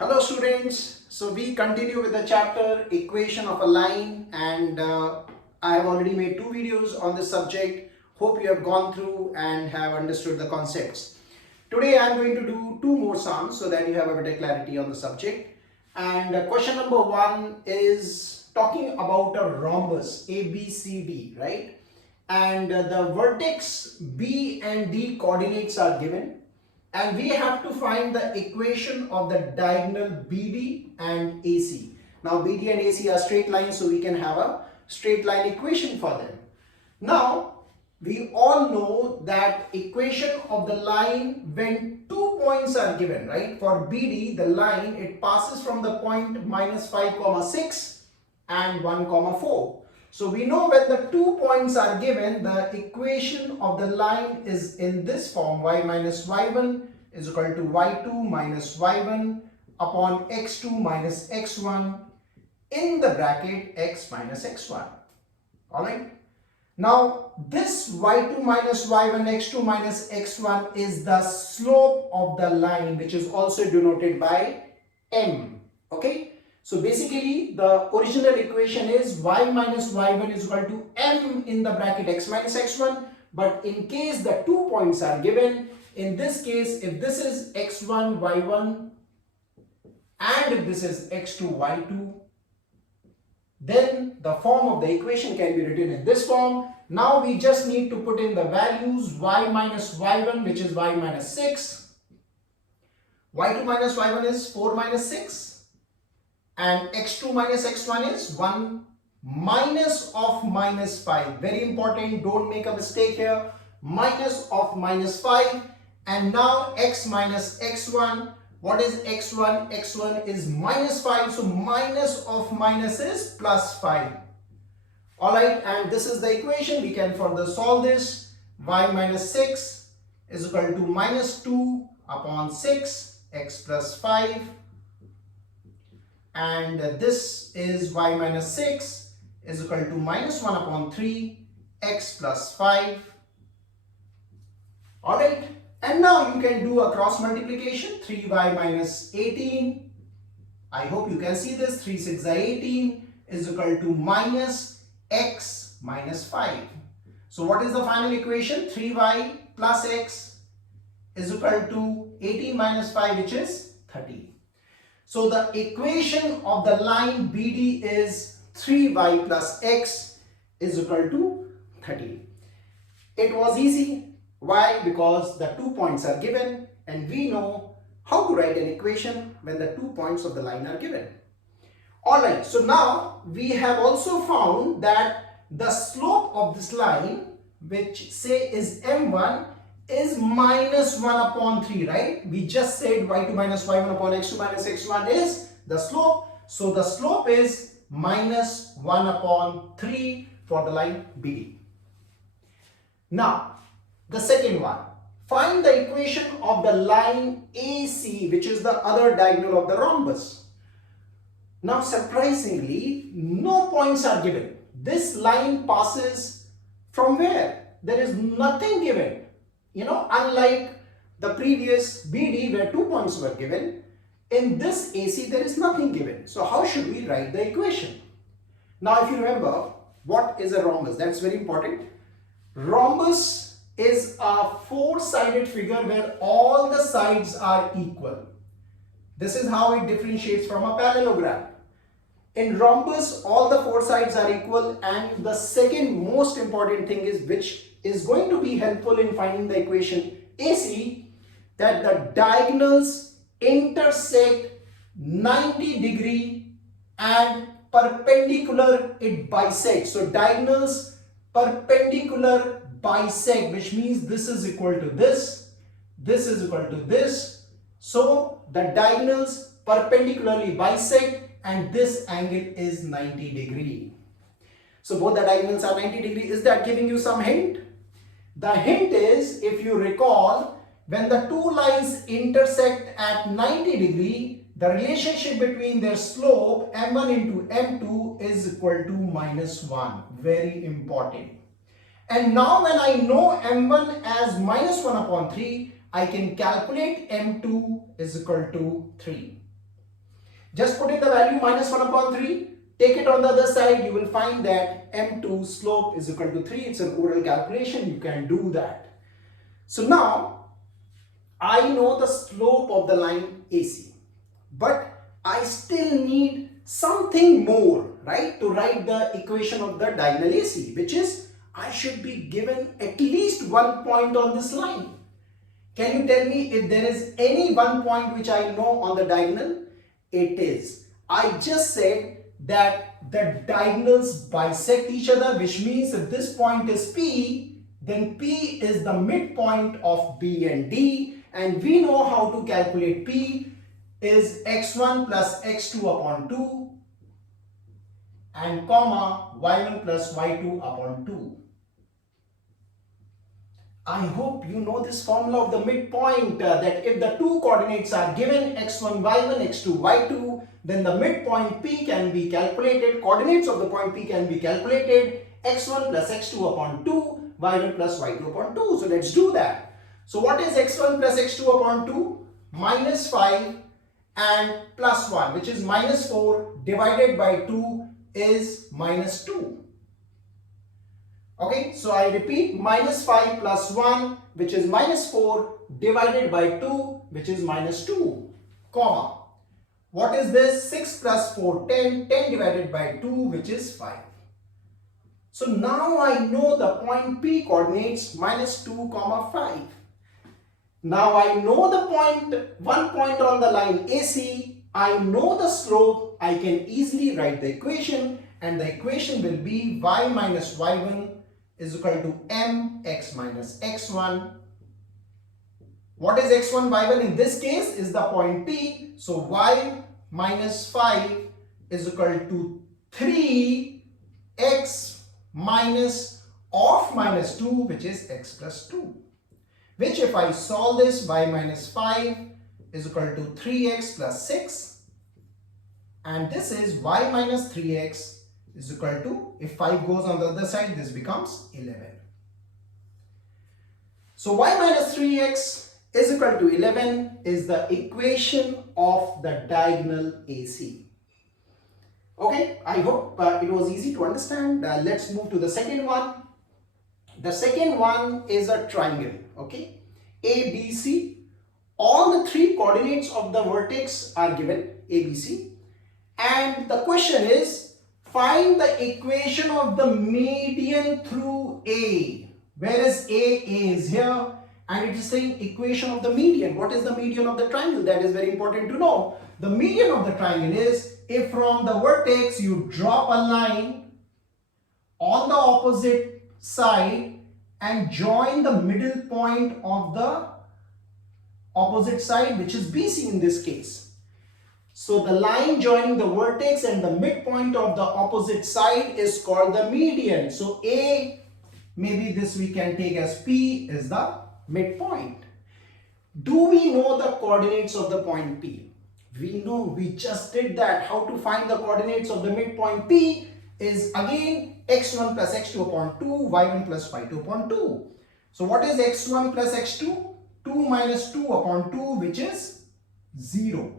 Hello students, so we continue with the chapter equation of a line and I have already made two videos on this subject. Hope you have gone through and have understood the concepts. Today I am going to do two more sums so that you have a better clarity on the subject. And question number one is talking about a rhombus ABCD, right? And the vertex B and D coordinates are given and we have to find the equation of the diagonal BD and AC. Now BD and AC are straight lines, so we can have a straight line equation for them. Now we all know that equation of the line when 2 points are given, right? For BD, the line, it passes from the point -5, 6 and 1, 4. So we know when the 2 points are given, the equation of the line is in this form: y minus y1 is equal to y2 minus y1 upon x2 minus x1 in the bracket x minus x1. Alright. Now this y2 minus y1 x2 minus x1 is the slope of the line, which is also denoted by m. Okay. So basically the original equation is y minus y1 is equal to m in the bracket x minus x1, but in case the 2 points are given, in this case if this is x1 y1 and if this is x2 y2, then the form of the equation can be written in this form. Now we just need to put in the values: y minus y1, which is y minus 6, y2 minus y1 is 4 minus 6, and x2 minus x1 is 1 minus of minus 5. Very important, don't make a mistake here. Minus of minus 5. And now x minus x1. What is x1? x1 is minus 5. So minus of minus is plus 5. Alright, and this is the equation. We can further solve this. Y minus 6 is equal to minus 2 upon 6 x plus 5. And this is y minus 6 is equal to minus 1 upon 3 x plus 5. Alright, and now you can do a cross multiplication. 3y minus 18, I hope you can see this, 3 6 are 18 is equal to minus x minus 5. So what is the final equation? 3y plus x is equal to 18 minus 5, which is 30. So the equation of the line BD is 3y plus x is equal to 30. It was easy. Why? Because the 2 points are given and we know how to write an equation when the 2 points of the line are given. Alright, so now we have also found that the slope of this line, which say is m1, is minus 1 upon 3, right? We just said y2 minus y1 upon x2 minus x1 is the slope. So the slope is minus 1 upon 3 for the line BD. Now, the second one. Find the equation of the line AC, which is the other diagonal of the rhombus. Now, surprisingly, no points are given. This line passes from where? There is nothing given. Unlike the previous BD where 2 points were given, in this AC there is nothing given. So how should we write the equation? Now if you remember, what is a rhombus? That's very important. Rhombus is a four-sided figure where all the sides are equal. This is how it differentiates from a parallelogram. In rhombus, all the four sides are equal, and the second most important thing is, which is going to be helpful in finding the equation AC, that the diagonals intersect 90° and perpendicular it bisects. So diagonals perpendicular bisect, which means this is equal to this is equal to this. So the diagonals perpendicularly bisect and this angle is 90°. So both the diagonals are 90°. Is that giving you some hint? The hint is, if you recall, when the two lines intersect at 90°, the relationship between their slope m1 into m2 is equal to minus 1. Very important. And now when I know m1 as minus 1 upon 3, I can calculate m2 is equal to 3. Just put in the value minus 1 upon 3. Take it on the other side. You will find that m2 slope is equal to 3. It's an oral calculation. You can do that. So now I know the slope of the line AC. But I still need something more, right, to write the equation of the diagonal AC, which is I should be given at least 1 point on this line. Can you tell me if there is any 1 point which I know on the diagonal? It is. I just said that the diagonals bisect each other, which means if this point is P, then P is the midpoint of B and D, and we know how to calculate P is x1 plus x2 upon 2 and comma y1 plus y2 upon 2. I hope you know this formula of the midpoint, that if the two coordinates are given x1, y1, x2, y2, then the midpoint P can be calculated, coordinates of the point P can be calculated, x1 plus x2 upon 2, y1 plus y2 upon 2. So let's do that. So what is x1 plus x2 upon 2? Minus 5 and plus 1, which is minus 4, divided by 2 is minus 2. Okay, so I repeat, minus 5 plus 1, which is minus 4, divided by 2, which is minus 2, comma. What is this? 6 plus 4, 10, 10 divided by 2, which is 5. So now I know the point P coordinates minus 2, comma 5. Now I know the point, 1 point on the line AC, I know the slope, I can easily write the equation, and the equation will be y minus y1 is equal to mx minus x1. What is x1, y1 in this case is the point P, so y minus 5 is equal to 3x minus of minus 2, which is x plus 2. Which if I solve this, y minus 5 is equal to 3x plus 6, and this is y minus 3x is equal to, if 5 goes on the other side, this becomes 11. So y minus 3x is equal to 11 is the equation of the diagonal AC. Okay, I hope it was easy to understand. Let's move to the second one. The second one is a triangle, okay, ABC. All the three coordinates of the vertex are given, ABC, and the question is, find the equation of the median through A. Where is A? A is here, and it is saying equation of the median. What is the median of the triangle? That is very important to know. The median of the triangle is if from the vertex you drop a line on the opposite side and join the middle point of the opposite side, which is BC in this case. So the line joining the vertex and the midpoint of the opposite side is called the median. So A, maybe this we can take as P, is the midpoint. Do we know the coordinates of the point P? We know, we just did that. How to find the coordinates of the midpoint P is again x1 plus x2 upon 2, y1 plus y2 upon 2. So what is x1 plus x2? 2 minus 2 upon 2, which is 0.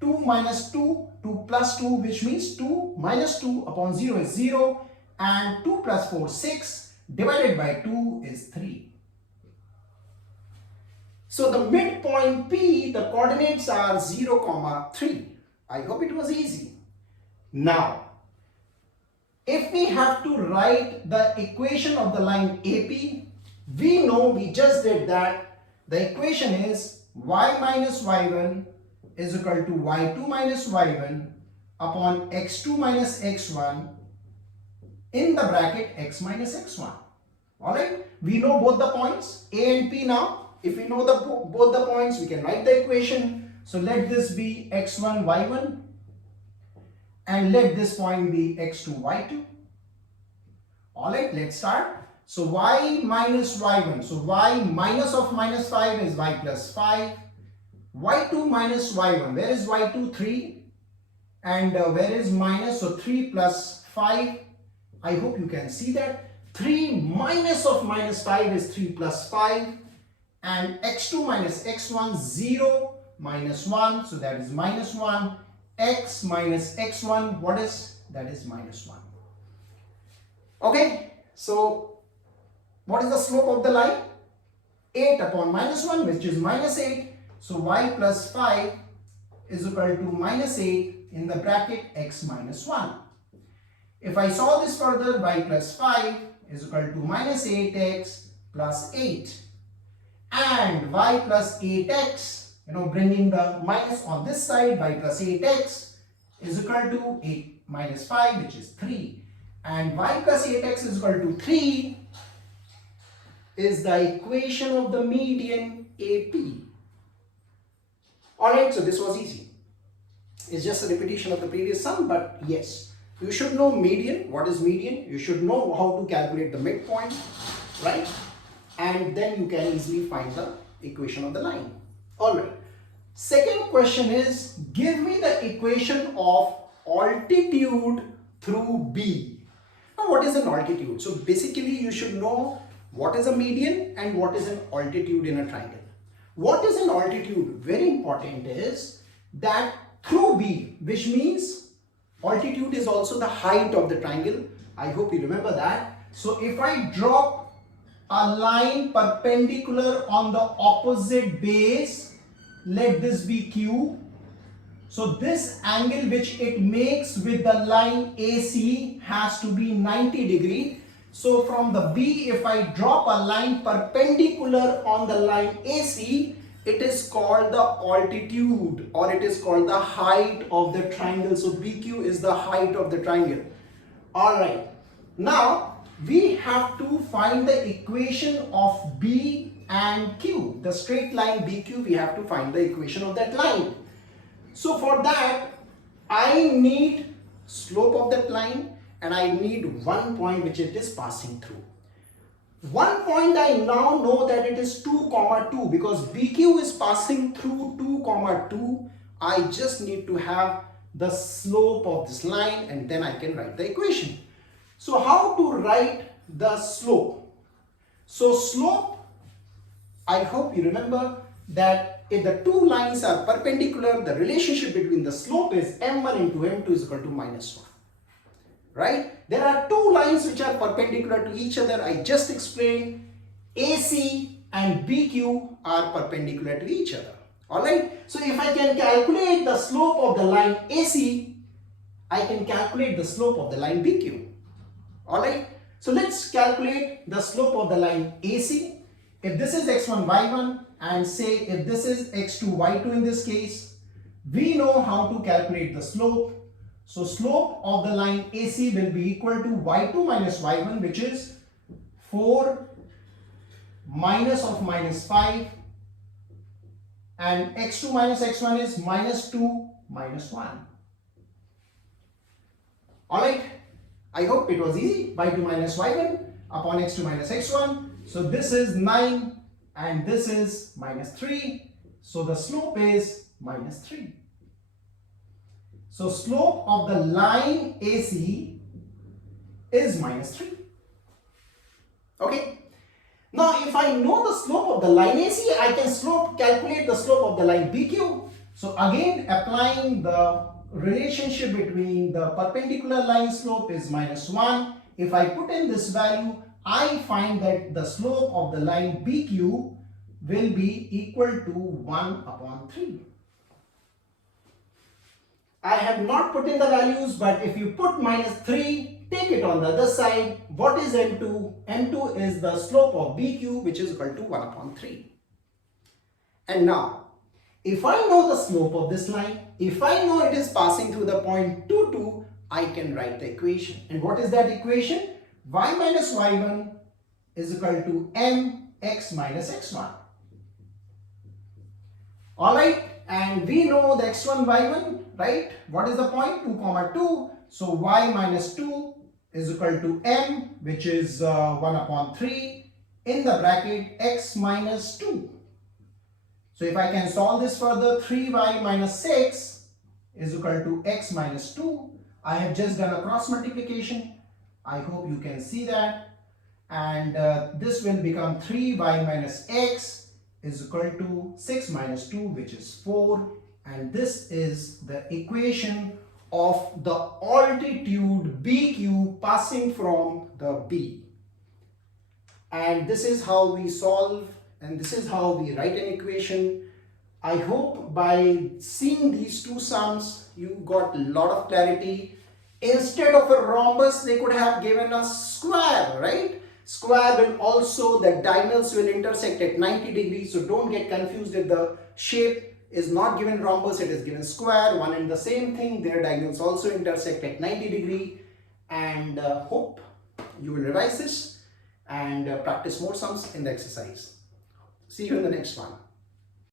2 minus 2, 2 plus 2, which means 2 minus 2 upon 0 is 0, and 2 plus 4, 6, divided by 2 is 3. So the midpoint P, the coordinates are 0, 3. I hope it was easy. Now, if we have to write the equation of the line AP, we know, we just did that. The equation is y minus y1 is equal to y2 minus y1 upon x2 minus x1 in the bracket x minus x1. Alright, we know both the points A and P now. If we know both the points, we can write the equation. So let this be x1 y1 and let this point be x2 y2. Alright, let's start. So y minus y1, so y minus of minus 5 is y plus 5. y2 minus y1, where is y2? 3. And where is minus? So 3 plus 5. I hope you can see that. 3 minus of minus 5 is 3 plus 5. And x2 minus x1, 0 minus 1. So that is minus 1. x minus x1, what is that? Is minus 1. Okay, so what is the slope of the line? 8 upon minus 1, which is minus 8. So y plus 5 is equal to minus 8 in the bracket x minus 1. If I solve this further, y plus 5 is equal to minus 8x plus 8. And y plus 8x, bringing the minus on this side, y plus 8x is equal to 8 minus 5, which is 3. And y plus 8x is equal to 3 is the equation of the median AP. Alright, so this was easy. It's just a repetition of the previous sum, but yes, you should know median. What is median? You should know how to calculate the midpoint, right? And then you can easily find the equation of the line. Alright. Second question is, give me the equation of altitude through B. Now, what is an altitude? So basically, you should know what is a median and what is an altitude in a triangle. What is an altitude? Very important is that through B, which means altitude is also the height of the triangle. I hope you remember that. So if I drop a line perpendicular on the opposite base, let this be Q. So this angle which it makes with the line AC has to be 90 degree. So from the B, if I drop a line perpendicular on the line AC, it is called the altitude, or it is called the height of the triangle. So BQ is the height of the triangle. Alright, now we have to find the equation of B and Q. The straight line BQ, we have to find the equation of that line. So for that, I need slope of that line and I need one point which it is passing through. One point I now know that it is 2, 2 because BQ is passing through 2, 2. I just need to have the slope of this line and then I can write the equation. So how to write the slope? So slope, I hope you remember that if the two lines are perpendicular, the relationship between the slope is m1 into m2 is equal to minus 1. Right? There are two lines which are perpendicular to each other. I just explained AC and BQ are perpendicular to each other. Alright? So if I can calculate the slope of the line AC, I can calculate the slope of the line BQ. Alright? So let's calculate the slope of the line AC. If this is x1, y1 and say if this is x2, y2 in this case, we know how to calculate the slope. So slope of the line AC will be equal to y2 minus y1, which is 4 minus of minus 5, and x2 minus x1 is minus 2 minus 1. Alright, I hope it was easy. Y2 minus y1 upon x2 minus x1. So this is 9 and this is minus 3. So the slope is minus 3. So slope of the line AC is minus 3. Okay. Now if I know the slope of the line AC, I can calculate the slope of the line BQ. So again, applying the relationship between the perpendicular line slope is minus 1. If I put in this value, I find that the slope of the line BQ will be equal to 1 upon 3. I have not put in the values, but if you put minus 3, take it on the other side. What is M2? M2 is the slope of BQ, which is equal to 1 upon 3. And now, if I know the slope of this line, if I know it is passing through the point 2, 2, I can write the equation. And what is that equation? Y minus y1 is equal to mx minus x1. Alright, and we know the x1, y1, right? What is the point? 2, 2. So y minus 2 is equal to m, which is 1 upon 3 in the bracket x minus 2. So if I can solve this further, 3y minus 6 is equal to x minus 2. I have just done a cross multiplication. I hope you can see that. And this will become 3y minus x is equal to 6 minus 2, which is 4 and this is the equation of the altitude BQ passing from the B. And this is how we solve, and this is how we write an equation. I hope by seeing these two sums you got a lot of clarity. Instead of a rhombus they could have given us square, right? Square will also, the diagonals will intersect at 90 degrees, so don't get confused if the shape is not given rhombus, it is given square. One and the same thing, their diagonals also intersect at 90 degree. And hope you will revise this and practice more sums in the exercise. See you in the next one.